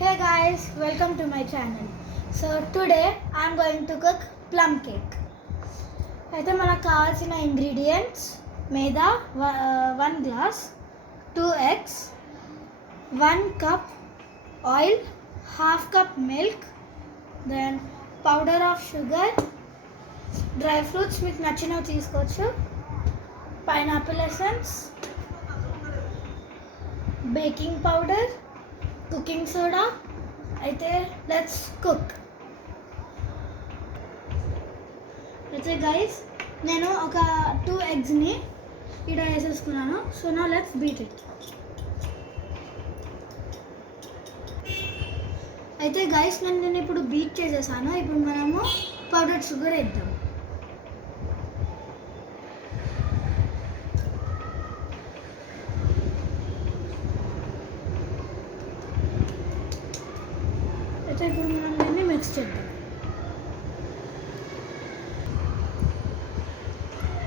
Hey guys, welcome to my channel. So today I'm going to cook plum cake. అయితే మనకు కావాల్సిన ఇంగ్రీడియంట్స్ మైదా 1 glass, 2 eggs, 1 cup oil, half cup milk, then powder of sugar, dry fruits మీకు నచ్చినవి తీసుకోవచ్చు, pineapple essence, baking powder, cooking soda. అయితే let's cook. అయితే guys నేను ఒక 2 eggsని ఇక్కడ వేసేసుకున్నాను. సో నా లెట్స్ బీట్ ఇట్. అయితే గైస్ నేను ఇప్పుడు బీట్ చేసేసాను. ఇప్పుడు మనము పౌడర్ షుగర్ వేద్దాం. ఇప్పుడు మనం దీన్ని మిక్స్ చేద్దాం.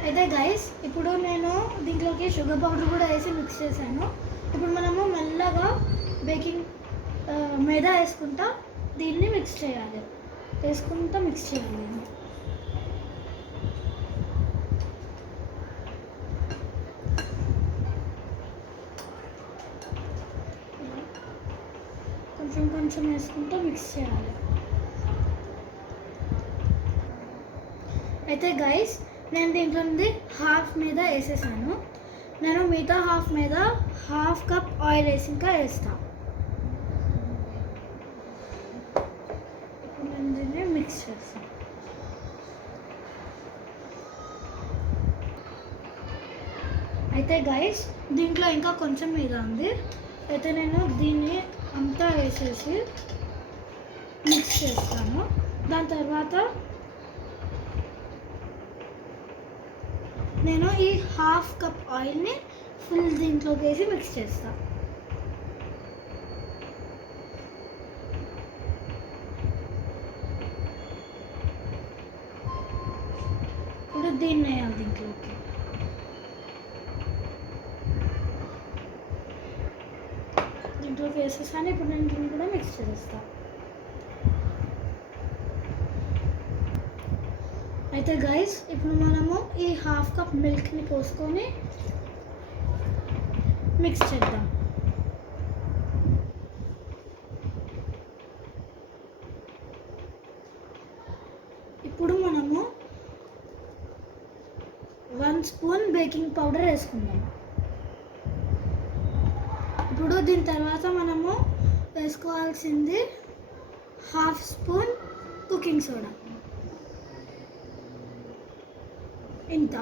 అయితే గైస్ ఇప్పుడు నేను దీంట్లోకి షుగర్ పౌడర్ కూడా వేసి మిక్స్ చేశాను. ఇప్పుడు మనము మెల్లగా బేకింగ్ మైదా వేసుకుంటా దీన్ని మిక్స్ చేయాలి. మిక్స్ చేయాలి. కొంచెం వేసుకుంటూ మిక్స్ చేయాలి. అయితే గైస్ నేను దీంట్లో నుండి హాఫ్ మీద వేసేసాను. నేను మిగతా హాఫ్ మీద హాఫ్ కప్ ఆయిల్ వేసి ఇంకా వేస్తాను. ఇప్పుడు నేను దీన్ని మిక్స్ చేస్తాను. అయితే గైస్ దీంట్లో ఇంకా కొంచెం మీద ఉంది. అయితే నేను దీన్ని అంతా వేసేసి మిక్స్ చేస్తాను. దాని తర్వాత నేను ఈ హాఫ్ కప్ ఆయిల్ని ఫుల్ దీంట్లోకి వేసి మిక్స్ చేస్తాను. ఇప్పుడు దీన్ని వేయాలి దీంట్లోకి. దీంట్లోకి వేసేసాను. ఇప్పుడు నేను దీన్ని కూడా మిక్స్ చేస్తాను. అయితే గైస్ ఇప్పుడు మనము ఈ హాఫ్ కప్ మిల్క్ని పోసుకొని మిక్స్ చేద్దాం. ఇప్పుడు మనము 1 స్పూన్ బేకింగ్ పౌడర్ వేసుకుందాం. ఇప్పుడు దీని తర్వాత మనము వేసుకోవాల్సింది హాఫ్ స్పూన్ కుకింగ్ సోడా. ఇంత.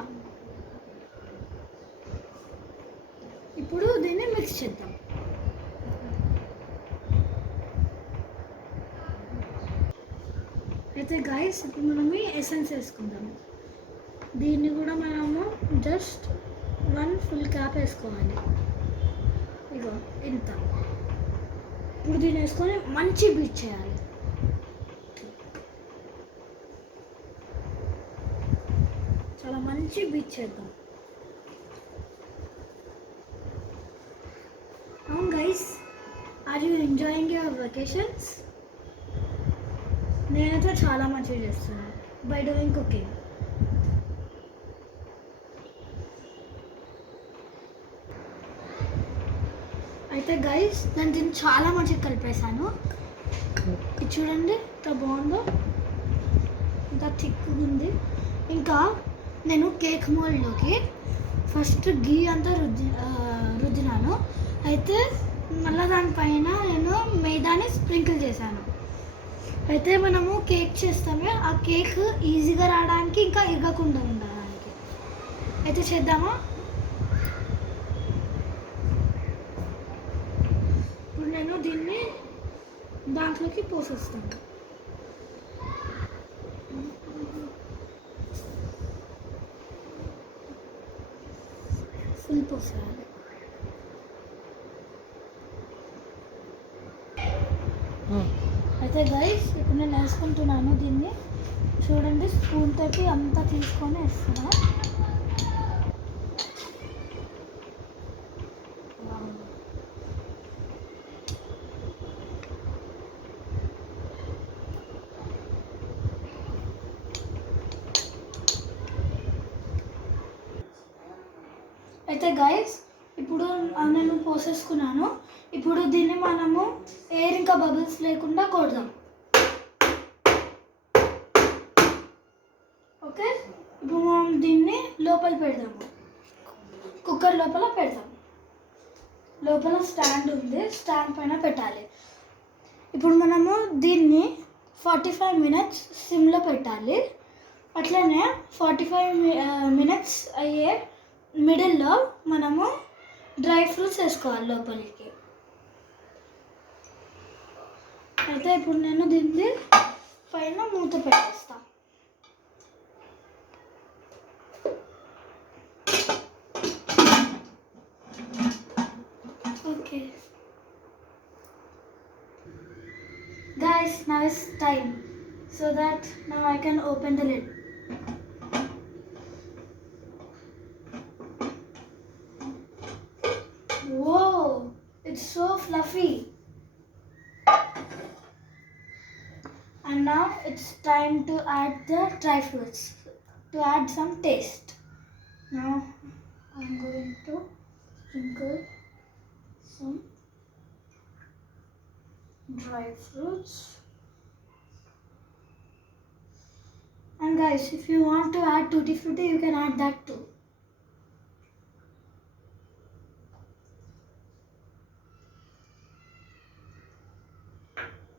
ఇప్పుడు దీన్ని మిక్స్ చేద్దాం. అయితే గైస్ ఇప్పుడు మనం ఎసెన్స్ వేసుకుందాం. దీన్ని కూడా మనము జస్ట్ 1 ఫుల్ క్యాప్ వేసుకోవాలి. ఇగో ఇంత. ఇప్పుడు దీన్ని వేసుకొని మంచి బీట్ చేయాలి. చాలా మంచి బీట్ చేద్దాం. అవును guys, are you enjoying your vacations? నేనైతే చాలా మంచిగా చేస్తున్నాను బై డూయింగ్ కుకింగ్. అయితే గైస్ నేను దీన్ని చాలా మంచిగా కలిపేశాను. ఇది చూడండి ఎంత బాగుందో, ఎంత థిక్గా ఉంది. ఇంకా నేను కేక్ మోల్డ్లోకి ఫస్ట్ గీ అంతా రుద్దినాను. అయితే మళ్ళీ దానిపైన నేను మైదాని స్ప్రింకిల్ చేశాను. అయితే మనము కేక్ చేస్తామే, ఆ కేక్ ఈజీగా రావడానికి ఇంకా ఇరగకుండా ఉండడానికి. అయితే చేద్దామా? ఇప్పుడు నేను దీన్ని దాంట్లోకి పోసేస్తాను. ఫుల్ పోసేయాలి. అయితే గైస్ ఇప్పుడు నేను వేసుకుంటున్నాను దీన్ని. చూడండి స్పూన్ తోటి అంతా తీసుకొని వేస్తున్నా. అయితే గైస్ ఇప్పుడు నేను పోసేసుకున్నాను. ఇప్పుడు దీన్ని మనము ఎయిర్ ఇంకా బబుల్స్ లేకుండా కొడదాం. ఓకే, ఇప్పుడు మనం దీన్ని లోపల పెడదాము. కుక్కర్ లోపల పెడదాం. లోపల స్టాండ్ ఉంది, స్టాండ్ పైన పెట్టాలి. ఇప్పుడు మనము దీన్ని 45 minutes సిమ్లో పెట్టాలి. అట్లనే 45 minutes అయ్యే మిడిల్లో మనము డ్రై ఫ్రూట్స్ వేసుకోవాలి లోపలికి. అయితే ఇప్పుడు నేను దీన్ని పైన మూత పెట్టేస్తాను. Okay guys, now it's time so that now I can open the lid. Whoa, it's so fluffy. And now it's time to add the dry fruits to add some taste. Now I'm going to sprinkle some dry fruits. And guys, if you want to add tutti frutti, you can add that too.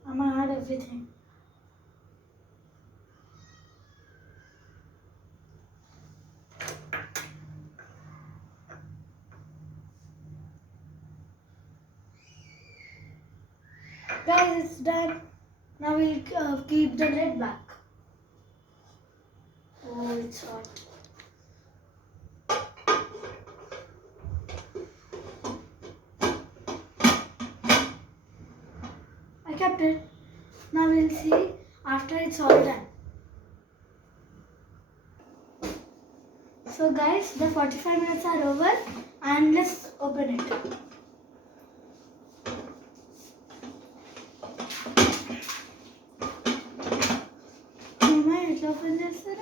I'm gonna add everything. Guys, it's done. Now we'll keep the lid back. Oh, it's hot. I kept it. Now we'll see after it's all done. So guys, the 45 minutes are over and let's open it. Mama, it's open this sir.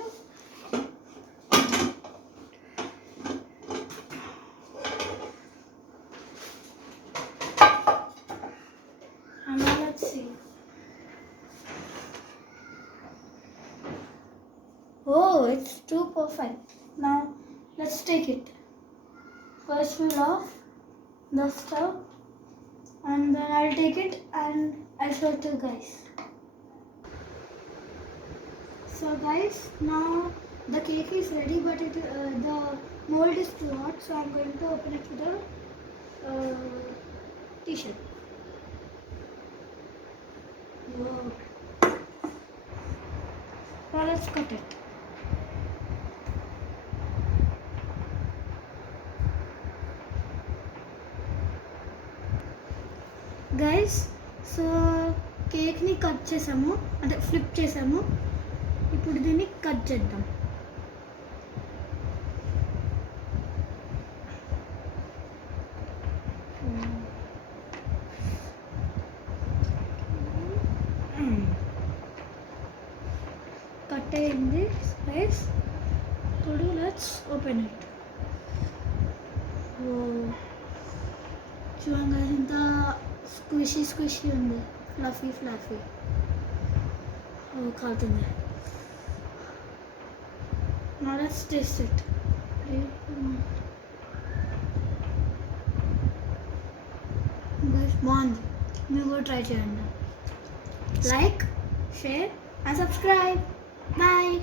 And now let's see. Oh, it's too perfect. Now let's take it. First we'll off the stove and then I'll take it and I'll show it to you guys. So guys, now the cake is ready, but the mold is too hot, so I'm going to open it with a t-shirt. Whoa. Now let's cut it. Guys, so కేక్ని కట్ చేసాము, అంటే ఫ్లిప్ చేసాము. ఇప్పుడు దీన్ని కట్ చేద్దాం. కట్ అయింది గైస్. ఇప్పుడు let's open it. చూడండి ఇంత స్క్విషీ స్క్విషీ ఉంది, ఫ్లఫీ ఫ్లఫీ. కాలుతుంది. Now let's taste it. Guys, బాగుంది. మీరు కూడా ట్రై చేయండి. Like, share and subscribe. Bye.